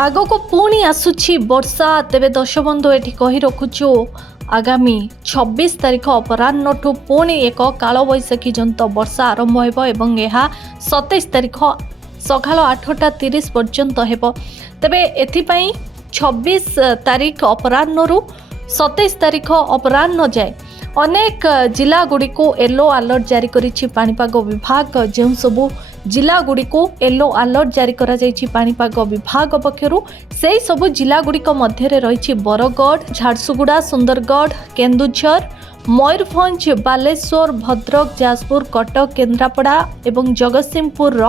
आग को पुणी आसुची वर्षा तेरे दशबंधु एठी कही रखुचु आगामी 26 तारिख अपराह्नठू पुणी एक कालबैशाखी जंत वर्षा आरंभ होब एवं यह 27 तारिख सकाल 8:30 पर्यंत हेब। तेबे एथिपाई 26 तारिख अपराह्नरू 27 तारिख अपराह्न जाए अनेक जिला गुड़ी को येलो अलर्ट जारी करिछि पाणीपाग विभाग। जो सबू जिला गुड़ी को येलो अलर्ट जारी करा जाइछि पाणीपाग विभाग पक्षरु से सबु जिला गुड़ी मध्य रही बरगढ़, झारसुगुड़ा, सुंदरगढ़, केन्दुझर, मयूरभंज, बालेश्वर, भद्रक, जाजपुर, कटक, केन्द्रापड़ा एवं जगतसिंहपुर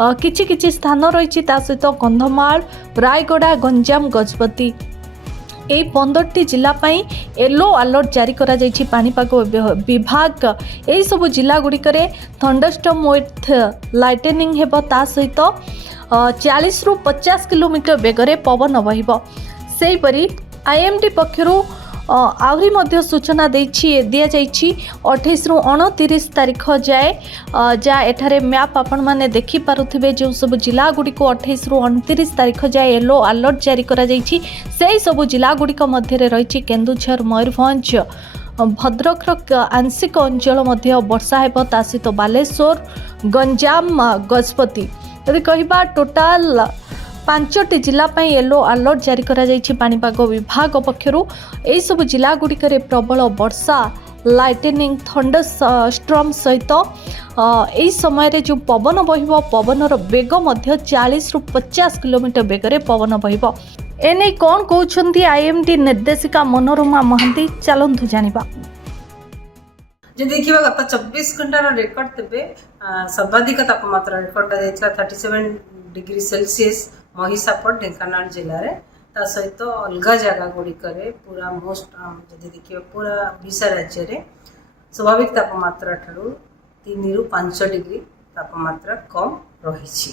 किछि किछि स्थान रही सहित कंधमाल, रायगड़ा, गंजाम, गजपति ए 15टी जिला पाई येलो अलर्ट जारी करा जाइछि पाणीपाग विभाग। एही सब जिला गुड़ी थंडरस्टॉर्म विथ लाइटनिंग हेबो ता सहित 40 रु 50 किलोमीटर बेगरे पवन बहिबो। सेहीपरि आईएमडी पक्षरु आहरी मध्य सूचना दिया जाइछि 28 रु 29 तारिख जाए जा एठारे मैप आपण माने देखि पारुथिबे। जो सब जिला गुडी को 28 रु 29 तारिख जाए येलो अलर्ट जारी करा जाइछि सेही सब जिला गुडी मध्य रही केन्दुझर, मयूरभंज, भद्रक आंशिक अंचल मध्य वर्षा हेब ता सहित बालेश्वर, गंजाम, गजपति यदि कहिबा टोटाल 5टी जिला पाई येलो अलर्ट जारी करा जाइछि पाणीपाग विभाग पक्षरु। एही सब जिला गुड़िकरे प्रबल वर्षा, लाइटनिंग, थंडरस्टॉर्म सहित एही समय रे जो पवन बहिबो पवनर बेग मध्य 40 रु 50 किलोमीटर बेगरे पवन बहिबो। एने कोन कहउछंती आईएमडी निर्देशिका मनोरमा महांती चलंतु जानिबा। जो देखिबा गत 24 घंटार रेकर्ड तेबे सर्वाधिक तापमात्रा रेकर्ड जाइतला 37 डिग्री सेल्सियस महिसापट ढेंकानाल जिले में ता सहित अलग जगह गुड़िक पूरा मोस्ट जदि देखिए पूरा ओडिशा राज्य में स्वाभाविक तापमात्रा ठारू 3 रु 5 डिग्री तापमात्रा कम रही।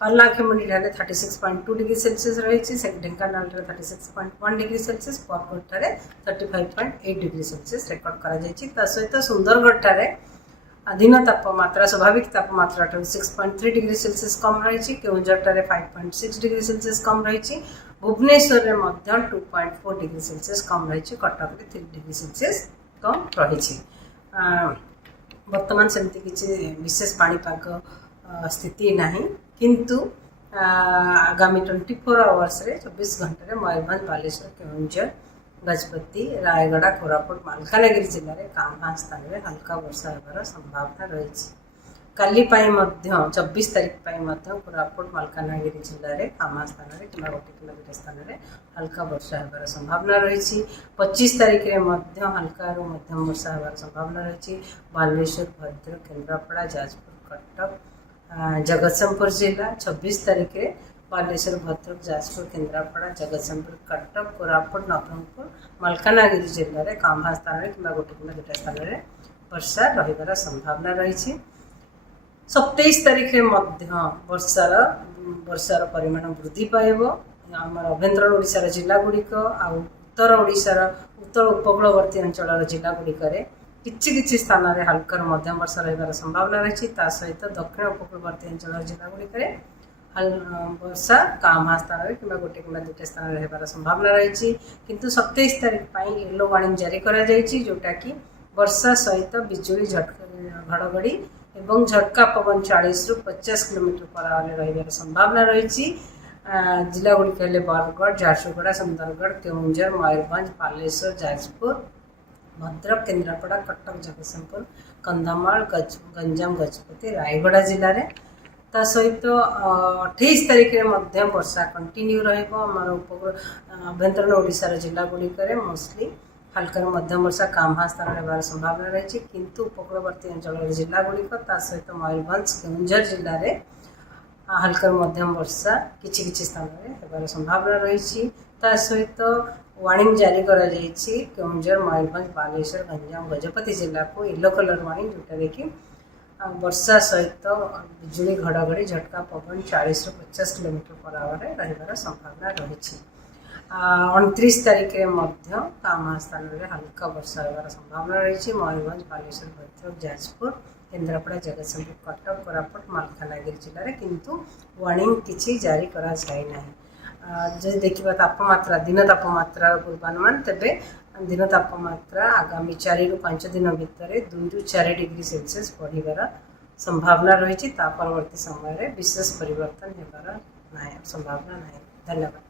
पारलाखेमुंडी 36.2 डिग्री सेल्सियस रही, Dhenkanal 36.1 degree Celsius, Bargarh 35.8 degree Celsius record करा सहित सुंदरगढ़ दिन तापमात्रा स्वाभाविक तापमात्रा 6.3 डिग्री सेल्सियस कम रही, केउंझर 5.6 डिग्री सेल्सियस कम रही, भुवनेश्वर में 2.4 डिग्री सेल्सियस कम रही, कटक में 3 डिग्री सेल्सियस कम रही। बर्तमान सेमती किसी विशेष पाणीपाग स्थिति नहीं, किंतु आगामी 24 आवर्स 24 घंटे मयूरभंज, बालेश्वर, केउंझर, गजपति, रायगड़ा, कोरापुट, मालकानगिरी जिले में कामहा स्थान में हल्का वर्षा होबार संभावना रही। काली 24 तारिख कोरापुट, मालकानगिरी जिले में कामहा स्थान में कि 1 किलोमीटर स्थान में हल्का वर्षा होबार संभावना रही। 25 तारिख में हल्का मध्यम वर्षा होबार संभावना रही। बालेश्वर, भद्रक, केन्द्रापड़ा, जाजपुर, कटक, जगतसिंहपुर जिला 26 तारिख में बालेश्वर, भद्रक, जाजपुर, केन्द्रापड़ा, जगतसिंहपुर, कटक, कोरापुट, नवरंगपुर, मालकानगिरी जिले में कामहा स्थान में कि 1 किलोमीटर स्थान में वर्षा रहिबार संभावना रही। 27 तारिख में वर्षार परिमाण वृद्धि पाइब। आम अभ्यंतर ओडिशार जिला गुड़िक आ उत्तर ओडिशार उत्तर उपकूलवर्ती अंचल जिला गुड़िक किछि स्थान में हल्का मध्यम वर्षा रहिबार संभावना रही। सहित दक्षिण उपकूलवर्ती अंचल जिला गुड़िक वर्षा कामहा स्थान में कि 1 किंवा 2 स्थान रहिबार संभावना रही। किंतु 27 तारिख पाई येलो वार्निंग जारी करा जाइछि जोटा कि वर्षा सहित बिजुली घड़घड़ी एवं झटका पवन 40 रु 50 किलोमीटर पर आवर रहिबार संभावना रही। जिला गुड़िक हेले बरगढ़, झारसुगुड़ा, सुंदरगढ़, केउंझर, मयूरभंज, बालेश्वर, जाजपुर, भद्रक, केन्द्रापड़ा, कटक, जगतसिंहपुर, कंधमाल, गंजाम, गजपति, रायगड़ा जिले में ता सहित 28 तारिख में वर्षा कंटिन्यू रमर अभ्यंतरण ओडिशार जिला गुड़िक मोस्टली हल्का मध्यम वर्षा कामहा स्थान रहार संभावना रही। किंतु उपकूलवर्ती अंचल जिला गुड़िक सहित मयूरभंज, केउंझर जिले में हल्का मध्यम वर्षा किछि स्थान में होबार संभावना रही। सहित वार्निंग जारी करा जाइछि केउंझर, मयूरभंज, बालेश्वर, गंजाम, गजपति जिला को येलो कलर वार्निंग जोटा देखिए वर्षा सहित बिजुली घड़घड़ी झटका पवन 40 रु 50 किलोमीटर पर आवर रहिबार संभावना रही। 29 तारिख में कामहा स्थान में हल्का वर्षा होबार संभावना रही। मयूरभंज, बालेश्वर, भद्रक, जाजपुर, केन्द्रापड़ा, जगतसिंहपुर, कटक, कोरापुट, मालकानगिरी ମାଲକାନଗିରି ଜିଲ୍ଲାରେ କିନ୍ତୁ ୱାର୍ଣ୍ଣିଂ କିଛି ଜାରି କରାଯାଇନାହିଁ। ଯଦି ଦେଖିବା ତାପମାତ୍ରା ଦିନ ତାପମାତ୍ରାର ପୂର୍ବାନୁମାନ ତେବେ ଦିନ ତାପମାତ୍ରା ଆଗାମୀ 4 ରୁ 5 ଦିନ ଭିତରେ 2 ରୁ 4 डिग्री सेल्सियस बढ़िबार संभावना रही। ता परवर्ती समय विशेष परिवर्तन होबार संभावना नहीं। धन्यवाद।